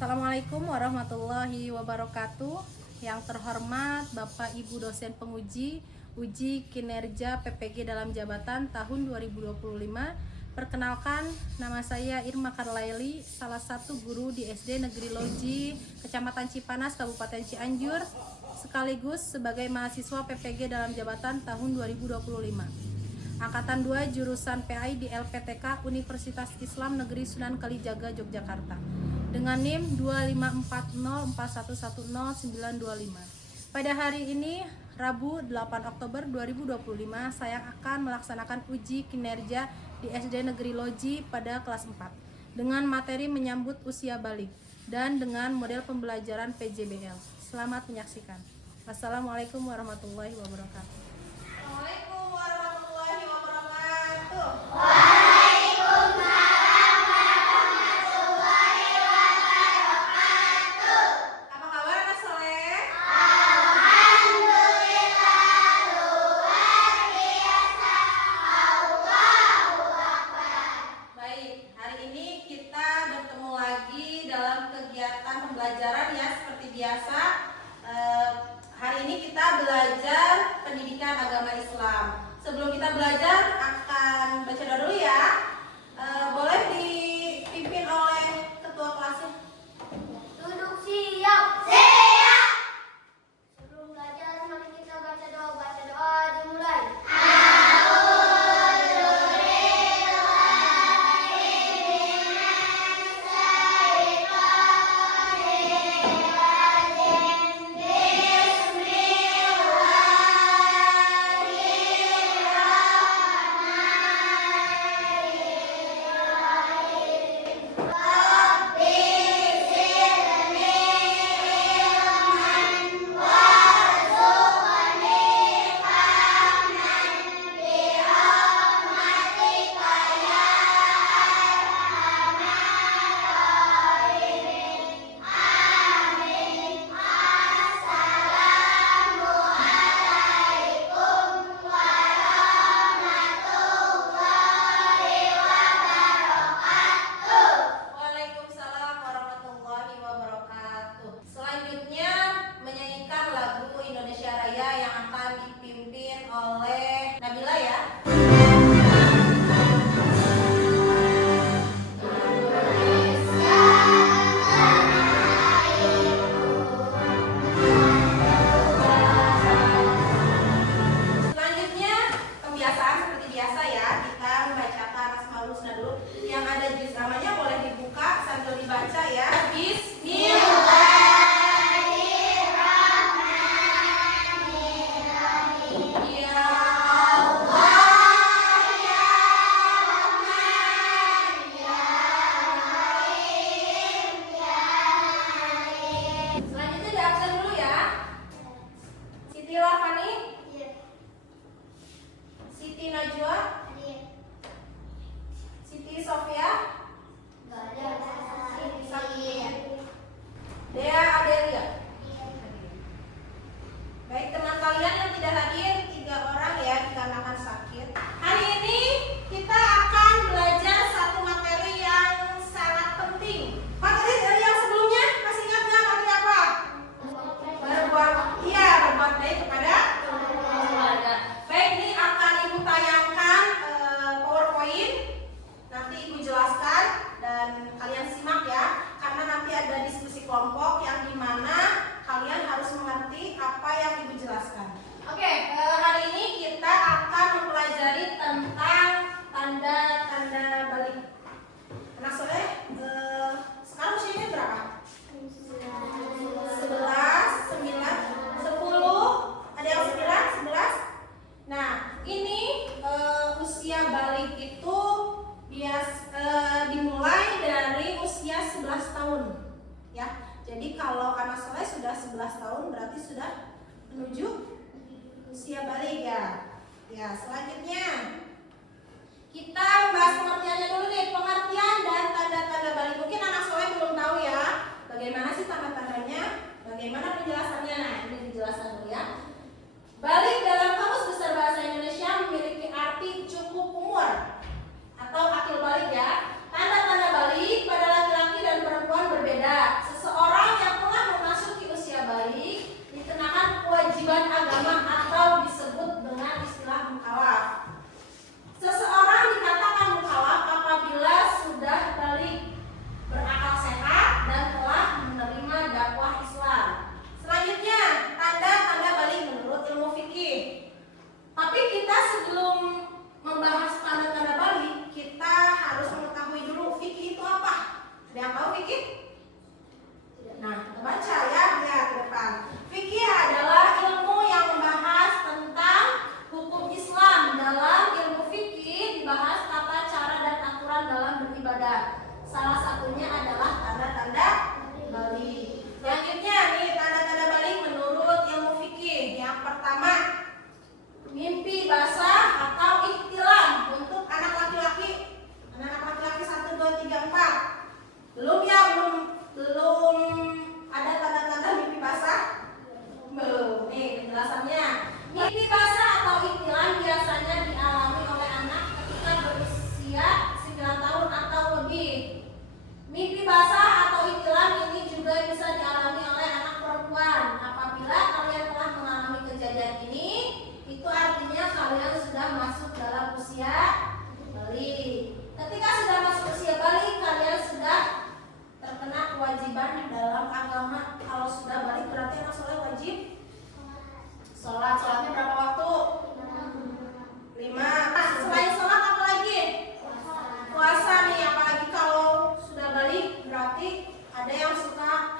Assalamualaikum warahmatullahi wabarakatuh. Yang terhormat Bapak Ibu dosen penguji uji kinerja PPG dalam jabatan tahun 2025. Perkenalkan, nama saya Irma Karlaili, salah satu guru di SD Negeri Loji, Kecamatan Cipanas, Kabupaten Cianjur, sekaligus sebagai mahasiswa PPG dalam jabatan tahun 2025. Angkatan 2 jurusan PAI di LPTK Universitas Islam Negeri Sunan Kalijaga, Yogyakarta. Dengan NIM 25404110925. Pada hari ini, Rabu 8 Oktober 2025, saya akan melaksanakan uji kinerja di SD Negeri Loji pada kelas 4 dengan materi menyambut usia balik dan dengan model pembelajaran PJBL. Selamat menyaksikan. Wassalamualaikum warahmatullahi wabarakatuh. Assalamualaikum warahmatullahi wabarakatuh. Apa kabar anak soleh? Baik, hari ini kita bertemu lagi dalam kegiatan pembelajaran ya seperti biasa. Hari ini kita belajar pendidikan agama Islam. Sebelum kita belajar akan baca doa dulu ya. Boleh dipimpin oleh ketua kelasnya. Duduk siap. Siap. Sebelum belajar, mari kita baca doa. Baca doa dimulai. Waalaikumsalam warahmatullahi wabarakatuh. Selanjutnya menyanyikan lagu Indonesia Raya yang akan dipimpin oleh Nabila ya. Selanjutnya kebiasaan seperti biasa ya, kita membacakan Asmaul Husna dulu. Yang ada juz namanya boleh dibuka sambil dibaca ya. Bismillahirrahmanirrahim. Ya Allah, ya Rahman, ya Rahim, ya Malik. Selanjutnya di absen dulu ya. Siti Lavani, Siti Najwa, Siti Sofia, Siti Sakina, Dea Adelia. Baik, teman kalian yang tidak hadir 3 orang ya dikarenakan sakit. Hari ini kita akan belajar satu materi yang sangat penting. Materi dari yang sebelumnya masih ingat nggak materi apa? Berbuat baik kepada keluarga. Baik, ini akan ibu tayangkan PowerPoint. Nanti ibu jelaskan dan kalian simak ya, karena nanti ada diskusi kelompok yang dimana kalian harus mengerti apa yang ibu jelaskan. Oke, hari ini kita akan mempelajari tentang tanda-tanda balik. Anak soleh, sekarang usianya berapa? 11, 9, 10. Ada yang 9, 11? Nah, ini usia balik itu dimulai dari usia 11 tahun ya. Jadi kalau anak soleh sudah 11 tahun berarti sudah menuju usia balik ya. Ya, selanjutnya kita membahas pengertiannya dulu nih, pengertian dan tanda-tanda balik. Mungkin anak soleh belum tahu ya, bagaimana sih tanda-tandanya, bagaimana penjelasannya. Nah, ini dijelaskan dulu ya. Balik dalam Kamus Besar Bahasa Indonesia memiliki arti cukup umur atau akil balik ya. Tanda-tanda balik pada laki-laki dan perempuan berbeda. dalam agama. Kalau sudah balik berarti anak soleh wajib sholat. Sholatnya berapa waktu? 5. Nah, selain sholat apa lagi? Puasa nih, apalagi kalau sudah balik berarti ada yang sudah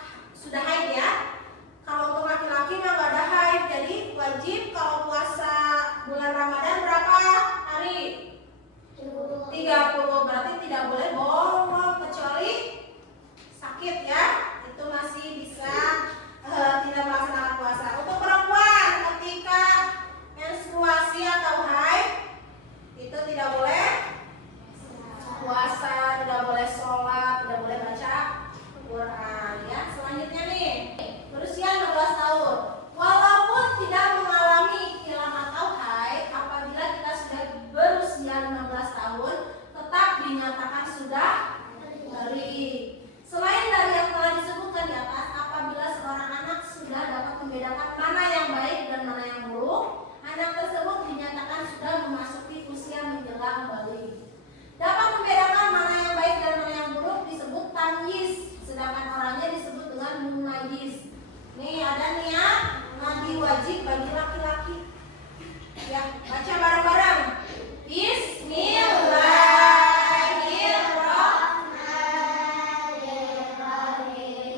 haid ya. Kalau untuk laki-laki mah nggak ada haid, jadi wajib kalau puasa bulan Ramadan berapa hari? 30, berarti tidak boleh bolong kecuali sakit ya. Itu masih bisa tidak melaksanakan puasa. Untuk perempuan ketika menstruasi atau haid itu tidak boleh puasa, tidak boleh sholat, tidak boleh baca Quran ya. Selanjutnya nih, berusia 16 tahun. Walaupun tidak mengalami hilang atau haid, apabila kita sudah berusia 16 tahun, tetap dinyatakan sudah balik. Selain dari yang telah disebutkan di atas, apabila seorang anak sudah dapat membedakan mana yang baik dan mana yang buruk, anak tersebut dinyatakan sudah memasuki usia menjelang balik. Dapat membedakan mana yang baik dan mana yang buruk disebut tamyiz, sedangkan orangnya disebut dengan mumayyiz. Nih ada nih ya, mandi wajib bagi laki-laki. Ya, baca bareng-bareng. Bismillahirrahmanirrahim.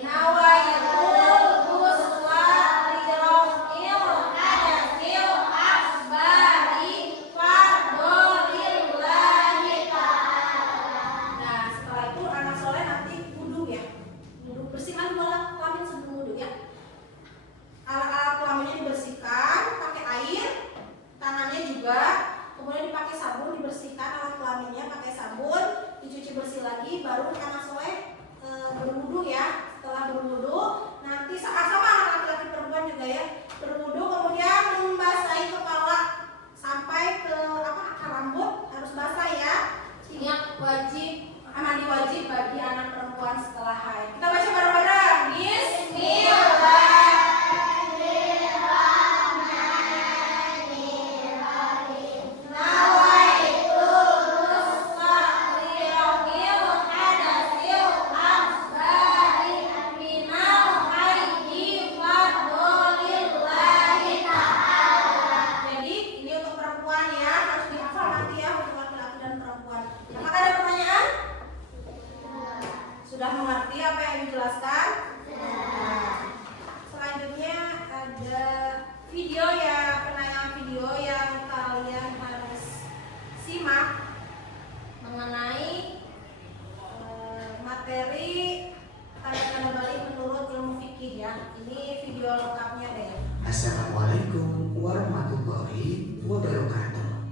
Nawaitul ghusla lidrofil hadasil asbari fardolillahi ta'ala. Nah, setelah itu anak soleh nanti wudu ya. Wudu, bersihkan dulu alat kelamin sebelum wudu ya. Alat-alat kelaminnya dibersihkan pakai air, tangannya juga, kemudian dipakai sabun, dibersihkan alat kelaminnya pakai sabun, dicuci bersih lagi, baru anak soleh berwudu ya. Setelah berwudu, nanti sama anak laki-laki perempuan juga ya, berwudu kemudian membasahi kepala sampai ke akar rambut harus basah ya. Ingat wajib, mandi wajib bagi anak perempuan setelah haid. Kita baca bareng-bareng. Bismillahirrahmanirrahim. Nawaitul ghusla lidrofil hadasil asbari minal haidi fardolillahi ta'ala. Jadi ini untuk perempuan ya, harus dihafal nanti ya untuk laki-laki dan perempuan. Apakah ada pertanyaan? Sudah mengerti apa yang dijelaskan? Nah, selanjutnya ada video ya, penayangan video yang kalian harus simak mengenai materi tanda-tanda balik menurut ilmu fikih ya. Ini video lengkapnya deh. Assalamualaikum warahmatullahi wabarakatuh.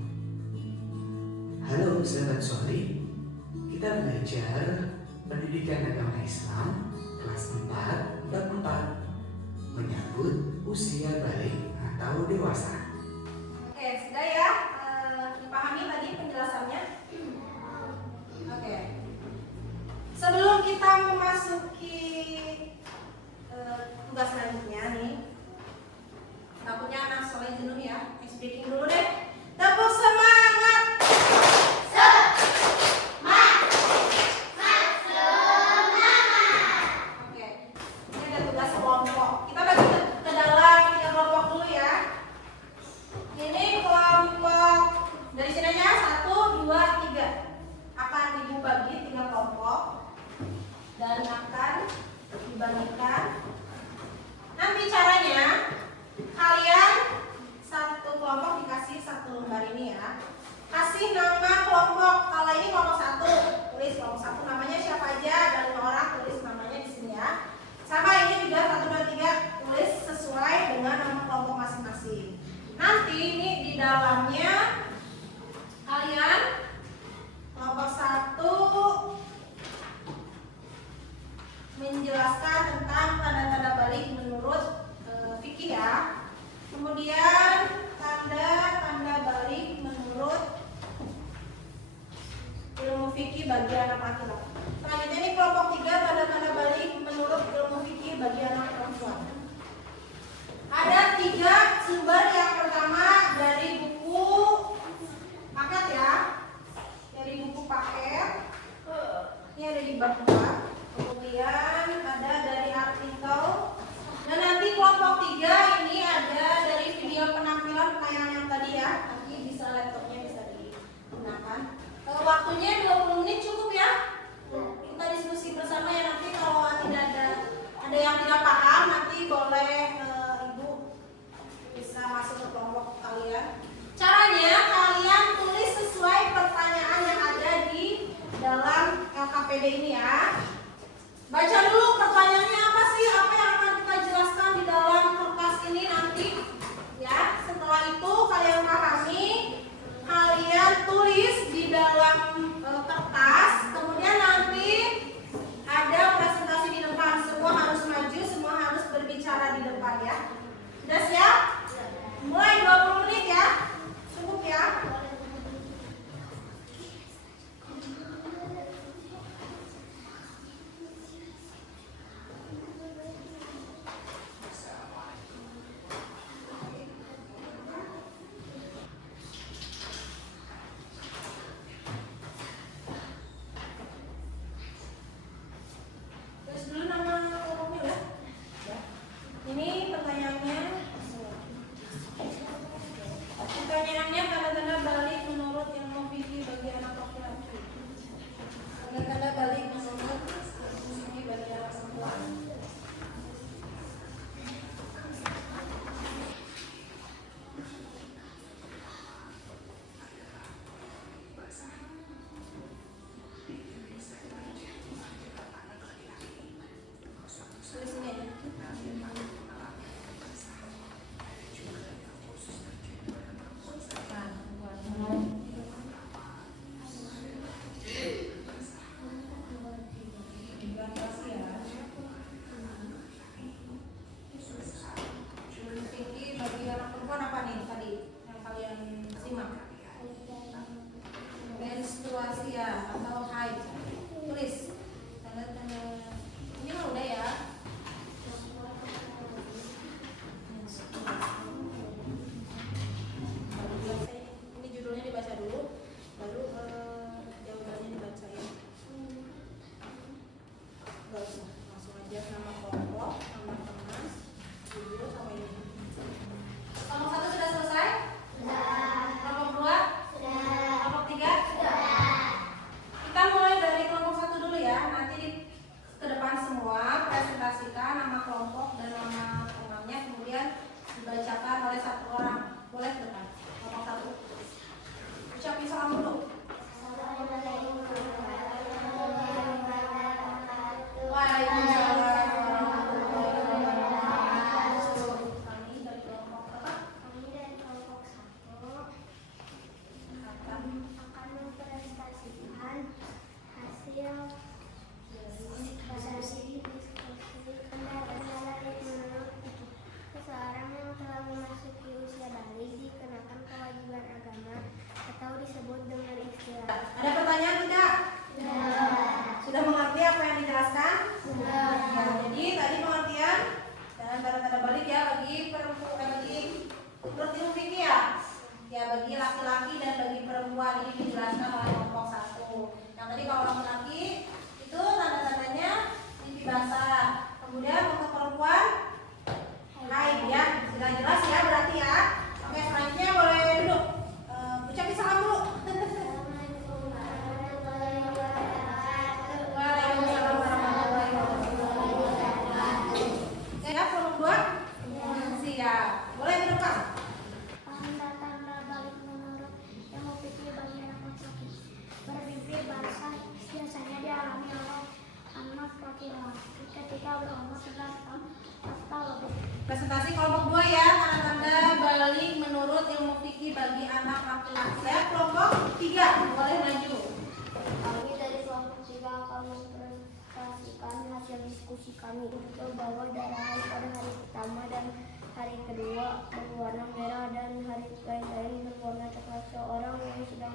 Halo sahabat Soli, kita belajar pendidikan agama Islam kelas 4 bab 4 menyambut usia balik atau dewasa. Oke, sudah ya dipahami tadi penjelasannya? Oke. Sebelum kita memasuki tugas selanjutnya nih, takutnya anak soleh jenuh ya. Speaking dulu deh. Tepuk semangat. Oke. Ini ada tugas kelompok. Kita bagi ke dalam 3 kelompok dulu ya. Ini kelompok dari sini aja 1, 2, 3 akan dibagi 3 kelompok dan akan dibandingkan. Nanti caranya kalian satu kelompok dikasih 1 lembar ini ya. Kasih nama kelompok. Kalau ini kelompok 1, tulis kelompok 1 namanya siapa aja, ada 5 orang, tulis namanya di sini ya. Sama ini juga 1, 2, 3 tulis sesuai dengan nama kelompok masing-masing. Nanti ini di dalamnya kalian kelompok 1 menjelaskan tentang Kemudian untuk perempuan haid ya. Sudah jelas ya berarti ya. Oke, selanjutnya boleh duduk. Ucapin salam dulu. Waalaikumsalam warahmatullahi wabarakatuh. Siap nomor 2? Siap. Boleh duduk, Pak. Tanda-tanda balik menurut ilmu fikih bagi anak laki-laki. Bermimpi basah biasanya dialami oleh anak laki-laki ketika berumur 11 tahun atau lebih. Presentasi kelompok 2 ya, tanda-tanda balik menurut ilmu fikih bagi anak laki-laki. Saya kelompok 3, boleh maju. Kami dari kelompok 3 akan mempresentasikan hasil diskusi kami untuk bahwa darah haid pada hari pertama dan hari kedua berwarna merah dan hari lain-lain berwarna coklat seorang yang sedang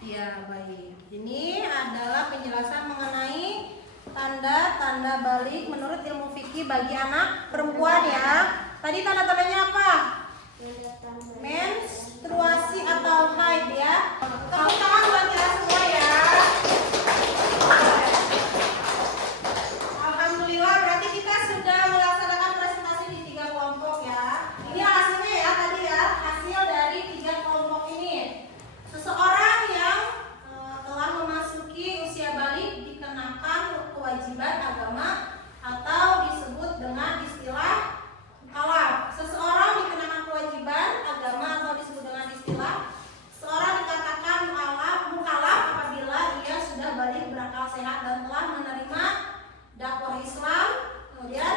Ya, baik. Ini adalah penjelasan mengenai tanda-tanda balik menurut ilmu fikih bagi anak perempuan ya. Tadi tanda-tandanya apa? Menstruasi atau haid ya. Tepuk tangan buat kita semua ya. Alhamdulillah berarti kita sudah melaksanakan presentasi di 3 kelompok ya. Ini hasilnya ya tadi ya, hasil dari 3 kelompok ini. Seseorang yang telah memasuki usia balik dikenakan kewajiban agama atau disebut dengan istilah mukallaf. Seseorang dikenakan kewajiban agama atau disebut dengan istilah seorang dikatakan mukallaf apabila ia sudah balik berakal sehat dan telah menerima dakwah Islam. Kemudian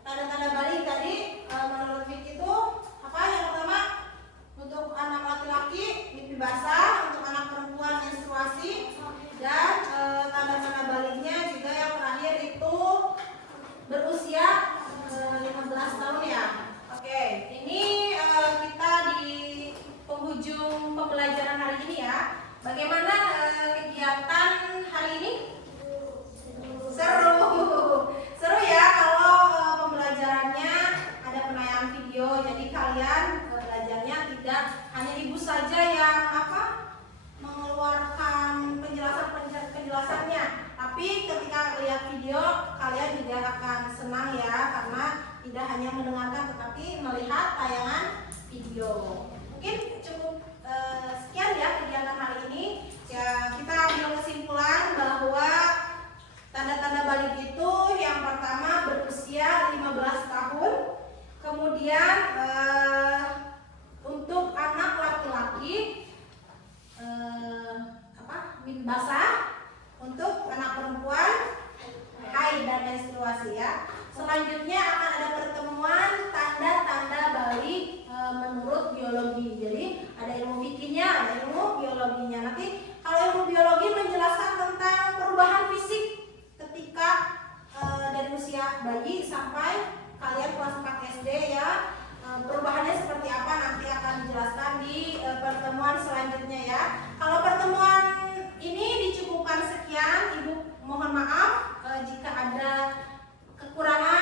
tanda-tanda balik tadi menurut fikih itu apa? Yang pertama untuk anak laki-laki mimpi basah, untuk anak perempuan menstruasi, dan tanda-tanda baliknya juga yang terakhir itu berusia 15 tahun ya. Oke, ini kita di penghujung pembelajaran hari ini ya. Bagaimana kegiatan hari ini? Seru ya kalau pembelajarannya ada penayangan video. Jadi kalian belajarnya tidak hanya ibu saja yang mengeluarkan penjelasannya, tapi ketika lihat video kalian juga akan senang ya, karena tidak hanya mendengarkan tetapi melihat tayangan video. Mungkin cukup sekian ya kegiatan hari ini ya. Kita ambil kesimpulan bahwa tanda-tanda balik itu yang pertama berusia 15 tahun, kemudian untuk anak laki-laki mimpi basah, untuk anak perempuan haid dan menstruasi ya. Selanjutnya akan ada pertemuan tanda-tanda balik menurut biologi. Jadi ada ilmu fikihnya, ada ilmu biologinya. Nanti kalau ilmu biologi menjelaskan tentang perubahan fisik ketika dari usia bayi sampai kalian kelas 4 SD ya. Perubahannya seperti apa nanti akan dijelaskan di pertemuan selanjutnya ya. Kalau pertemuan ini dicukupkan sekian, Ibu mohon maaf jika ada kekurangan